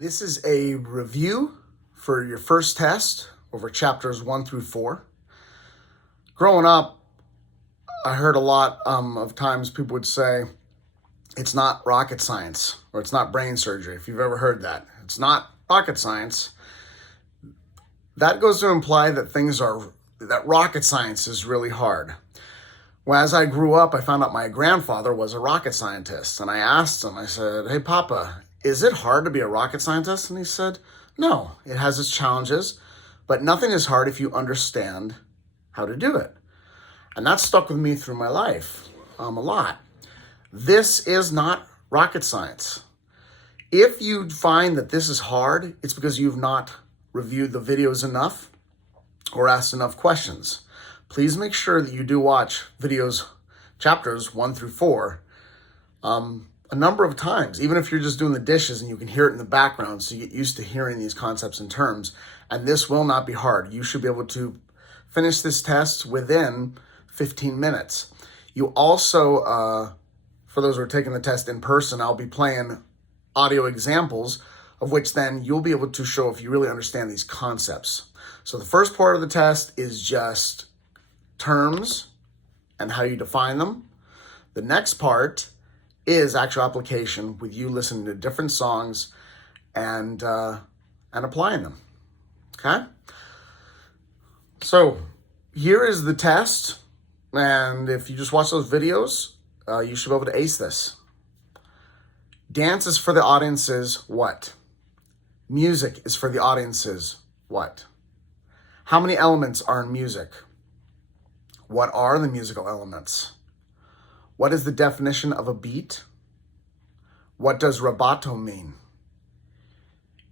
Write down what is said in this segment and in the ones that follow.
This is a review for your first test over chapters 1 through 4. Growing up, I heard a lot of times people would say, it's not rocket science or it's not brain surgery. If you've ever heard that, it's not rocket science. That goes to imply that rocket science is really hard. Well, as I grew up, I found out my grandfather was a rocket scientist. And I asked him, I said, "Hey, Papa, is it hard to be a rocket scientist?" And he said, "No, it has its challenges, but nothing is hard if you understand how to do it." And that stuck with me through my life a lot. This is not rocket science. If you find that this is hard, it's because you've not reviewed the videos enough or asked enough questions. Please make sure that you do watch videos, chapters 1 through 4, a number of times, even if you're just doing the dishes and you can hear it in the background, so you get used to hearing these concepts and terms. And this will not be hard. You should be able to finish this test within 15 minutes. You also, for those who are taking the test in person, I'll be playing audio examples of which then you'll be able to show if you really understand these concepts. So the first part of the test is just terms and how you define them. The next part is actual application with you listening to different songs and applying them. Okay? So here is the test. And if you just watch those videos, you should be able to ace this. Dance is for the audience's what? Music is for the audience's what? How many elements are in music? What are the musical elements? What is the definition of a beat? What does rubato mean?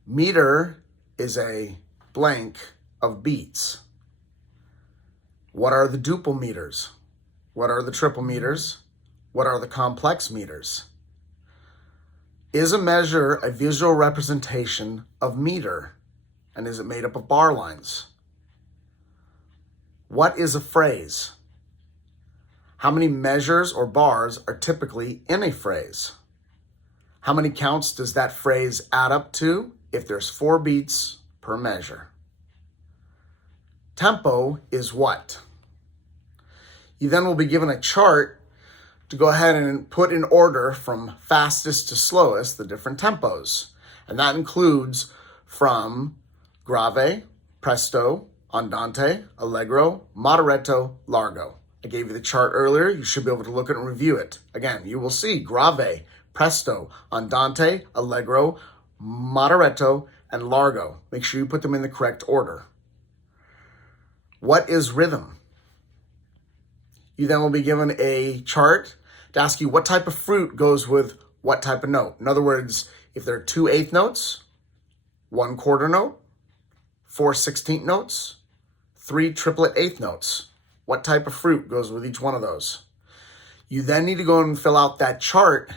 Meter is a blank of beats. What are the duple meters? What are the triple meters? What are the complex meters? Is a measure a visual representation of meter? And is it made up of bar lines? What is a phrase? How many measures or bars are typically in a phrase? How many counts does that phrase add up to if there's 4 beats per measure? Tempo is what? You then will be given a chart to go ahead and put in order from fastest to slowest the different tempos. And that includes from grave, presto, andante, allegro, moderato, largo. I gave you the chart earlier. You should be able to look at it and review it. Again, you will see grave, presto, andante, allegro, moderato, and largo. Make sure you put them in the correct order. What is rhythm? You then will be given a chart to ask you what type of fruit goes with what type of note. In other words, if there are 2 eighth notes, 1 quarter note, 4 16th notes, 3 triplet eighth notes, what type of fruit goes with each one of those? You then need to go and fill out that chart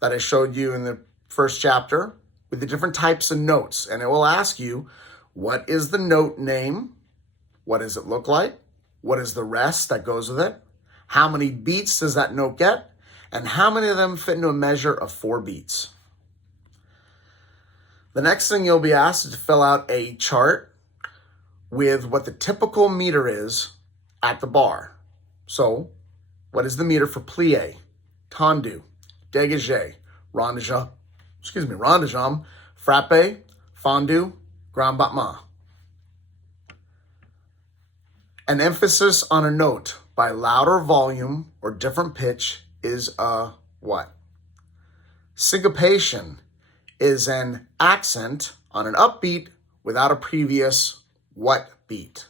that I showed you in the first chapter with the different types of notes. And it will ask you, what is the note name? What does it look like? What is the rest that goes with it? How many beats does that note get? And how many of them fit into a measure of 4 beats? The next thing you'll be asked is to fill out a chart with what the typical meter is at the bar. So, what is the meter for plie, tendu, dégagé, rondejam, frappe, fondu, grand battement? An emphasis on a note by louder volume or different pitch is a what? Syncopation is an accent on an upbeat without a previous what beat.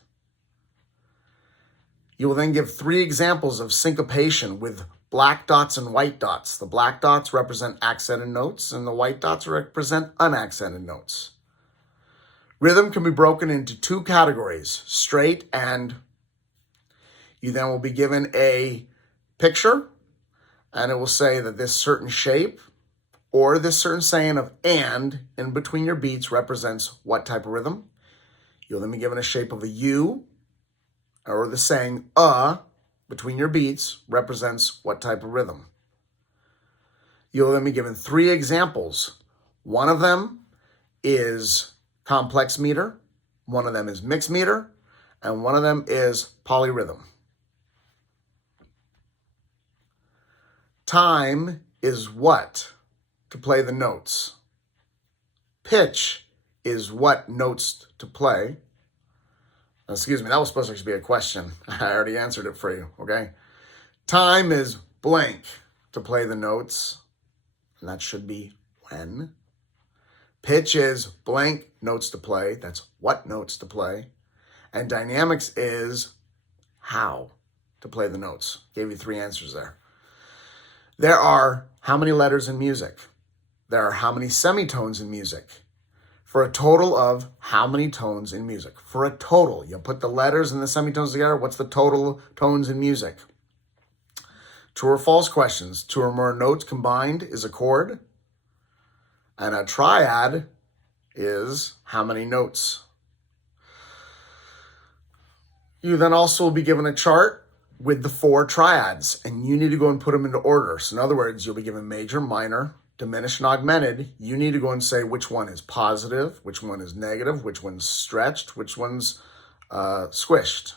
You will then give 3 examples of syncopation with black dots and white dots. The black dots represent accented notes and the white dots represent unaccented notes. Rhythm can be broken into 2 categories, straight and. You then will be given a picture and it will say that this certain shape or this certain saying of and in between your beats represents what type of rhythm. You'll then be given a shape of a U, or the saying between your beats represents what type of rhythm. You'll then be given 3 examples. One of them is complex meter, one of them is mixed meter, and one of them is polyrhythm. Time is what to play the notes. Pitch is what notes to play. Excuse me, that was supposed to actually be a question. I already answered it for you, okay? Time is blank to play the notes, and that should be when. Pitch is blank notes to play, that's what notes to play. And dynamics is how to play the notes. Gave you 3 answers there. There are how many letters in music? There are how many semitones in music? For a total of how many tones in music? For a total, you put the letters and the semitones together, what's the total tones in music? True or false questions. 2 or more notes combined is a chord. And a triad is how many notes? You then also will be given a chart with the 4 triads, and you need to go and put them into order. So in other words, you'll be given major, minor, diminished, and augmented. You need to go and say which one is positive, which one is negative, which one's stretched, which one's squished.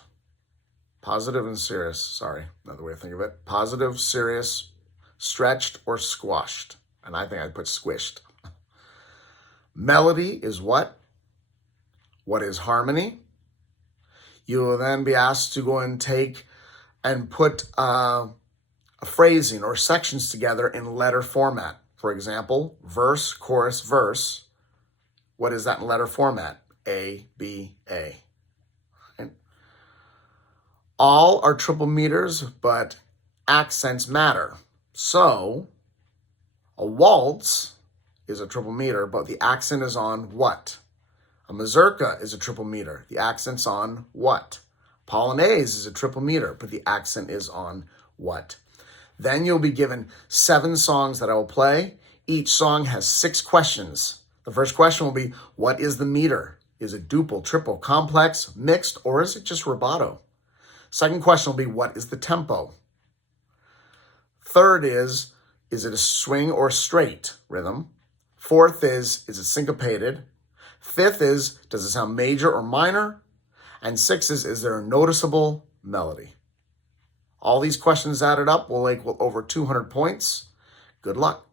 Positive and serious, sorry, another way to think of it. Positive, serious, stretched, or squashed. And I think I'd put squished. Melody is what? What is harmony? You will then be asked to go and take and put a phrasing or sections together in letter format. For example, verse, chorus, verse. What is that in letter format? A, B, A. Right? All are triple meters, but accents matter. So, a waltz is a triple meter, but the accent is on what? A mazurka is a triple meter. The accent's on what? Polonaise is a triple meter, but the accent is on what? Then you'll be given 7 songs that I will play. Each song has 6 questions. The first question will be, what is the meter? Is it duple, triple, complex, mixed, or is it just rubato? Second question will be, what is the tempo? Third is it a swing or straight rhythm? Fourth is it syncopated? Fifth is, does it sound major or minor? And 6 is there a noticeable melody? All these questions added up will equal over 200 points. Good luck.